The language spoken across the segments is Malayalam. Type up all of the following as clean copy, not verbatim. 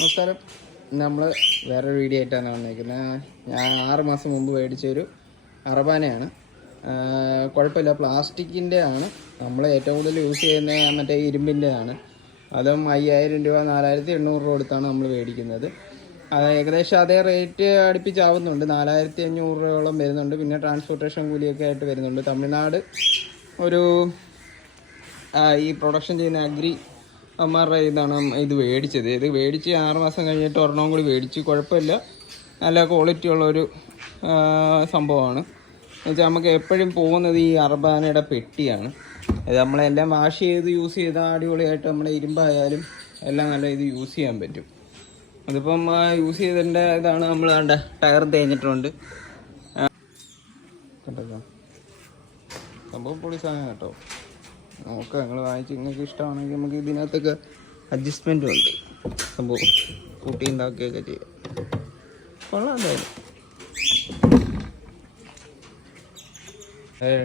നമസ്കാരം. നമ്മൾ വേറൊരു വീഡിയോ ആയിട്ടാണ് വന്നിരിക്കുന്നത്. ഞാൻ 6 മാസം മുമ്പ് മേടിച്ചൊരു അറബാനയാണ്. കുഴപ്പമില്ല, പ്ലാസ്റ്റിക്കിൻ്റെ ആണ്. നമ്മൾ ഏറ്റവും കൂടുതൽ യൂസ് ചെയ്യുന്ന മറ്റേ ഇരുമ്പിൻ്റെ ആണ്. അതും 5000 രൂപ 4800 രൂപ കൊടുത്താണ് നമ്മൾ മേടിക്കുന്നത്. അത് ഏകദേശം അതേ റേറ്റ് അടുപ്പിച്ചാവുന്നുണ്ട്. 4500 രൂപയോളം വരുന്നുണ്ട്. പിന്നെ ട്രാൻസ്പോർട്ടേഷൻ കൂലിയൊക്കെ ആയിട്ട് വരുന്നുണ്ട്. തമിഴ്നാട് ഒരു ഈ പ്രൊഡക്ഷൻ ചെയ്യുന്ന അഗ്രി അമ്മമാരുടെ ഇതാണ് ഇത് മേടിച്ചത്. ഇത് മേടിച്ച് 6 മാസം കഴിഞ്ഞിട്ട് ഒരെണ്ണം കൂടി മേടിച്ച്. കുഴപ്പമില്ല, നല്ല ക്വാളിറ്റി ഉള്ളൊരു സംഭവമാണ്. എന്നുവെച്ചാൽ നമുക്ക് എപ്പോഴും പോകുന്നത് ഈ അറബാനയുടെ പെട്ടിയാണ്. ഇത് നമ്മളെല്ലാം വാഷ് ചെയ്ത് യൂസ് ചെയ്താൽ അടിപൊളിയായിട്ട് നമ്മുടെ ഇരുമ്പായാലും എല്ലാം നല്ല ഇത് യൂസ് ചെയ്യാൻ പറ്റും. അതിപ്പം യൂസ് ചെയ്തതിൻ്റെ ഇതാണ്. നമ്മൾ കണ്ട ടയർ തേഞ്ഞിട്ടുണ്ട്. സംഭവം പൊളി സാധനം കേട്ടോ. നോക്കാം, നിങ്ങൾ വാങ്ങിച്ച് നിങ്ങൾക്ക് ഇഷ്ടമാണെങ്കിൽ നമുക്ക് ഇതിനകത്തൊക്കെ അഡ്ജസ്റ്റ്മെൻറ്റും ഉണ്ട്. സംഭവം കൂട്ടി ഉണ്ടാക്കുകയൊക്കെ ചെയ്യാം. കൊള്ളാം എന്തായാലും.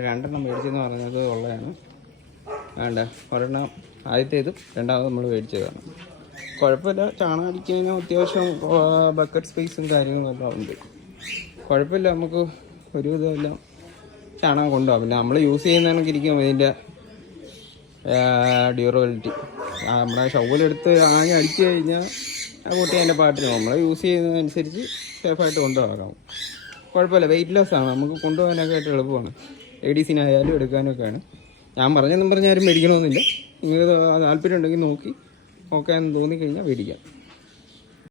2 മേടിച്ചെന്ന് പറയുന്നത് ഉള്ളതാണ്. വേണ്ട, ഒരെണ്ണം ആദ്യത്തേതും രണ്ടാമത് നമ്മൾ മേടിച്ചതാണ്. കുഴപ്പമില്ല, ചാണകം അടിക്കാനും അത്യാവശ്യം ബക്കറ്റ് സ്പേസും കാര്യങ്ങളും എല്ലാം ഉണ്ട്. കുഴപ്പമില്ല, നമുക്ക് ഒരു ഇതെല്ലാം ചാണകം കൊണ്ടുപോകാം. പിന്നെ നമ്മൾ യൂസ് ചെയ്യുന്നതൊക്കെ ഇരിക്കും ഇതിൻ്റെ ഡ്യൂറബിലിറ്റി. നമ്മുടെ ഷവലെടുത്ത് ആകെ അടിച്ചു കഴിഞ്ഞാൽ ആ കുട്ടി അതിൻ്റെ പാട്ടിന് നമ്മൾ യൂസ് ചെയ്യുന്നതനുസരിച്ച് സേഫായിട്ട് കൊണ്ടുപോകാം. കുഴപ്പമില്ല, വെയിറ്റ്ലെസ് ആണ്, നമുക്ക് കൊണ്ടുപോകാനൊക്കെ ആയിട്ട് എളുപ്പമാണ്. ലേഡീസിനായാലും എടുക്കാനൊക്കെയാണ്. ഞാൻ പറഞ്ഞെന്നും പറഞ്ഞാലും മേടിക്കണമെന്നില്ല. നിങ്ങൾക്ക് താല്പര്യം ഉണ്ടെങ്കിൽ നോക്കി നോക്കാമെന്ന് തോന്നിക്കഴിഞ്ഞാൽ മേടിക്കാം.